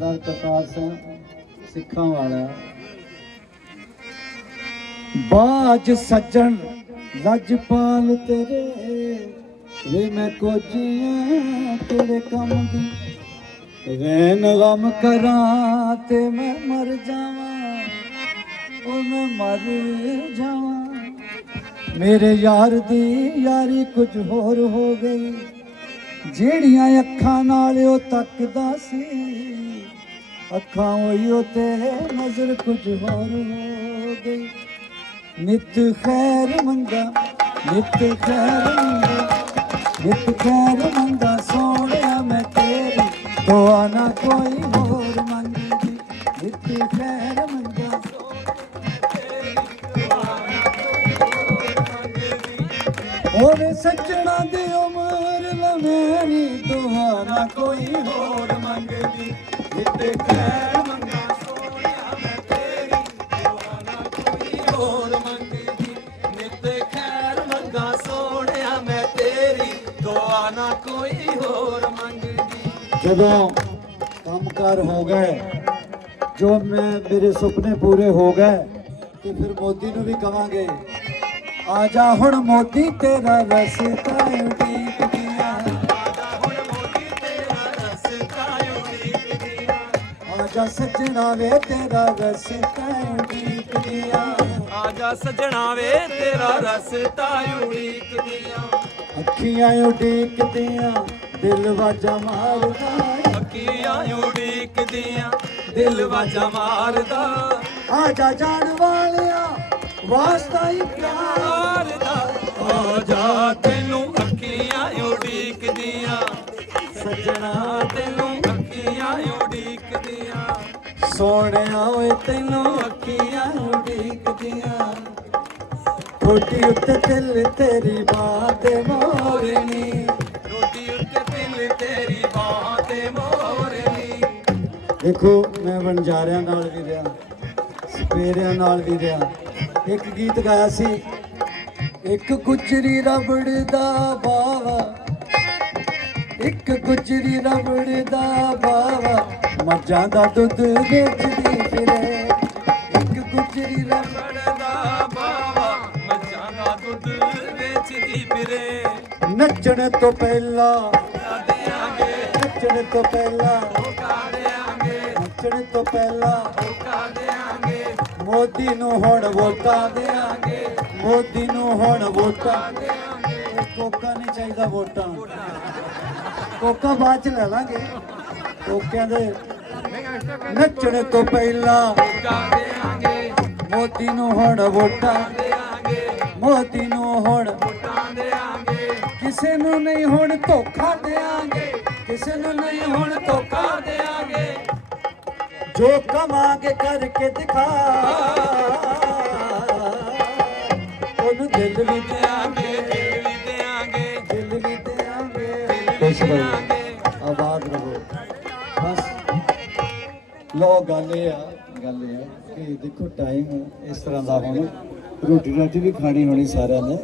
ਦਰ ਕਰਤਾਰ ਸਿੰਘ ਸਿੱਖਾਂ ਵਾਲਾ। ਬਾਜ ਸੱਜਣ, ਲਜਪਾਲ ਤੇਰੇ, ਵੇ ਮੈਂ ਕੋਜੀਆਂ ਤੇਰੇ ਕੰਮ ਦੀ। ਰੈਨ ਗਮ ਕਰਾਂ ਤੇ ਮੈਂ ਮਰ ਜਾਵਾਂ, ਉਹ ਮੈਂ ਮਰ ਜਾਵਾਂ। ਮੇਰੇ ਯਾਰ ਦੀ ਯਾਰੀ ਕੁਝ ਹੋਰ ਹੋ ਗਈ, ਜਿਹੜੀਆਂ ਅੱਖਾਂ ਨਾਲ ਉਹ ਤੱਕਦਾ ਸੀ। ਅੱਖਾਂ ਹੋਇਓ ਤੇ ਨਜ਼ਰ ਕੁਝ ਹੋਰ ਹੋ ਗਈ। ਨਿਤ ਖੈਰ ਮੰਗਾ, ਨਿਤ ਖੈਰ ਮੰਗਾ, ਨਿਤ ਖੈਰ ਮੰਗਾ ਸੋਹਣਿਆ ਮੈਂ ਤੇਰੀ, ਦੁਆ ਨਾ ਕੋਈ ਹੋਰ ਮੰਗਦੀ। ਨਿਤ ਖੈਰ ਮੰਗਾ ਉਹਨੇ ਸੱਜਣਾ ਦੀ ਉਮਰ ਲਵੇਰੀ ਦੁਆ ਨਾ ਕੋਈ ਹੋਰ ਮੰਗਦੀ। ਜਦੋਂ ਕੰਮਕਾਰ ਹੋ ਗਏ, ਜੋ ਮੈਂ ਮੇਰੇ ਸੁਪਨੇ ਪੂਰੇ ਹੋ ਗਏ, ਤੇ ਫਿਰ ਮੋਦੀ ਨੂੰ ਵੀ ਕਵਾਂਗੇ, ਆ ਜਾ ਹੁਣ ਮੋਦੀ, ਤੇਰਾ ਰਸਤਾ ਉਡੀਕਦੀਆਂ ਆ ਜਾ ਸੱਜਣਾ ਵੇ ਤੇਰਾ ਰਸਤਾ ਉਡੀਕਦੀਆਂ ਆ ਜਾ ਸਜਣਾ ਵੇ ਤੇਰਾ ਰਸਤਾ ਉਡੀਕਦੀਆਂ ਅੱਖੀਆਂ ਉਡੀਕਦੀਆਂ ਦਿਲ ਵਾਜਾ ਮਾਰਦਾ। ਅੱਖੀਆਂ ਉਡੀਕਦੀਆਂ ਦਿਲ ਵਾਜਾ ਮਾਰਦਾ। ਆ ਜਾ ਜਾਣ ਵਾਲਿਆ ਵਾਸਤਾ ਹੀ ਪਿਆਰ। ਦਾ ਆ ਜਾ ਤੈਨੂੰ ਅੱਖੀਆਂ ਉਡੀਕਦੀਆਂ ਸੱਜਣਾ ਤੈਨੂੰ ਸੋਹਣਿਆ ਓਏ, ਤੈਨੂੰ ਅੱਖੀਆਂ ਉਡੀਕਦੀਆਂ ਠੋਡੀ ਉੱਤੇ ਦਿਲ ਤੇਰੀ ਬਾਤ ਮੋਰਨੀ। ਰੋਟੀ ਉੱਤੇ ਦਿਲ ਤੇਰੀ ਬਾਹ ਮੋਰਨੀ। ਦੇਖੋ, ਮੈਂ ਵਣਜਾਰਿਆਂ ਨਾਲ ਵੀ ਰਿਹਾ ਸਪੇਰਿਆਂ ਨਾਲ ਵੀ ਰਿਹਾ। ਇੱਕ ਗੀਤ ਗਾਇਆ ਸੀ, ਇੱਕ ਗੁਜਰੀ ਰਬੜ ਦਾ ਬਾਵਾ। ਇੱਕ ਗੁਜਰੀ ਰਬੜ ਦਾ ਬਾਵਾ। ਮੱਝਾਂ ਦਾ ਦੁੱਧ ਵੇਚਦੀ ਫਿਰੇ। ਇੱਕ ਗੁਜਰੀ ਰਬੜ ਬੜਦਾ ਬਾਵਾ, ਮੱਝਾਂ ਦਾ ਦੁੱਧ ਵੇਚਦੀ ਫਿਰੇ। ਨੱਚਣ ਤੋਂ ਪਹਿਲਾਂ ਦੇਾਂਗੇ। ਨੱਚਣ ਤੋਂ ਪਹਿਲਾਂ ਧੋਖਾ ਦੇਾਂਗੇ। ਨੱਚਣ ਤੋਂ ਪਹਿਲਾਂ ਧੋਖਾ ਦੇਾਂਗੇ। ਮੋਦੀ ਨੂੰ ਹੁਣ ਵੋਟਾਂ ਦਿਆਂਗੇ ਮੋਦੀ ਨੂੰ ਹੁਣ ਵੋਟਾਂ ਦਿਆਂਗੇ ਕੋਕਾ ਨਹੀਂ ਚਾਹੀਦਾ ਵੋਟਾਂ। ਕੋਕਾ ਬਾਅਦ ਚ ਲੈ ਲਾਂਗੇ। ਕੋਕਿਆਂ ਦੇ ਨੱਚਣ ਤੋਂ ਪਹਿਲਾਂ ਦੇਾਂਗੇ ਮੋਦੀ ਨੂੰ ਹੁਣ ਵੋਟਾਂ ਦੇਾਂਗੇ ਮੋਦੀ ਨੂੰ ਹੁਣ ਵੋਟਾਂ ਦੇਾਂਗੇ ਕਿਸੇ ਨੂੰ ਨਹੀਂ ਹੁਣ ਧੋਖਾ ਦੇਾਂਗੇ ਕਿਸੇ ਨੂੰ ਨਹੀਂ ਹੁਣ ਧੋਖਾ ਦੇਾਂਗੇ ਜੋ ਕਮਾਂਗੇ ਕਰਕੇ ਦਿਖਾ। ਉਹਨੂੰ ਦਿਲ ਵੀ ਦੇਾਂਗੇ ਦਿਲ ਵੀ ਦੇਾਂਗੇ ਦਿਲ ਵੀ ਦੇਾਂਗੇ ਦਿਲ ਵੀ ਦੇਾਂਗੇ ਲੋ, ਗੱਲ ਇਹ ਆ, ਗੱਲ ਇਹ ਆ ਕਿ ਦੇਖੋ ਟਾਈਮ ਇਸ ਤਰ੍ਹਾਂ ਦਾ ਹੁਣ ਰੋਟੀ ਰਾਟੀ ਵੀ ਖਾਣੀ ਹੋਣੀ ਸਾਰਿਆਂ ਨੇ।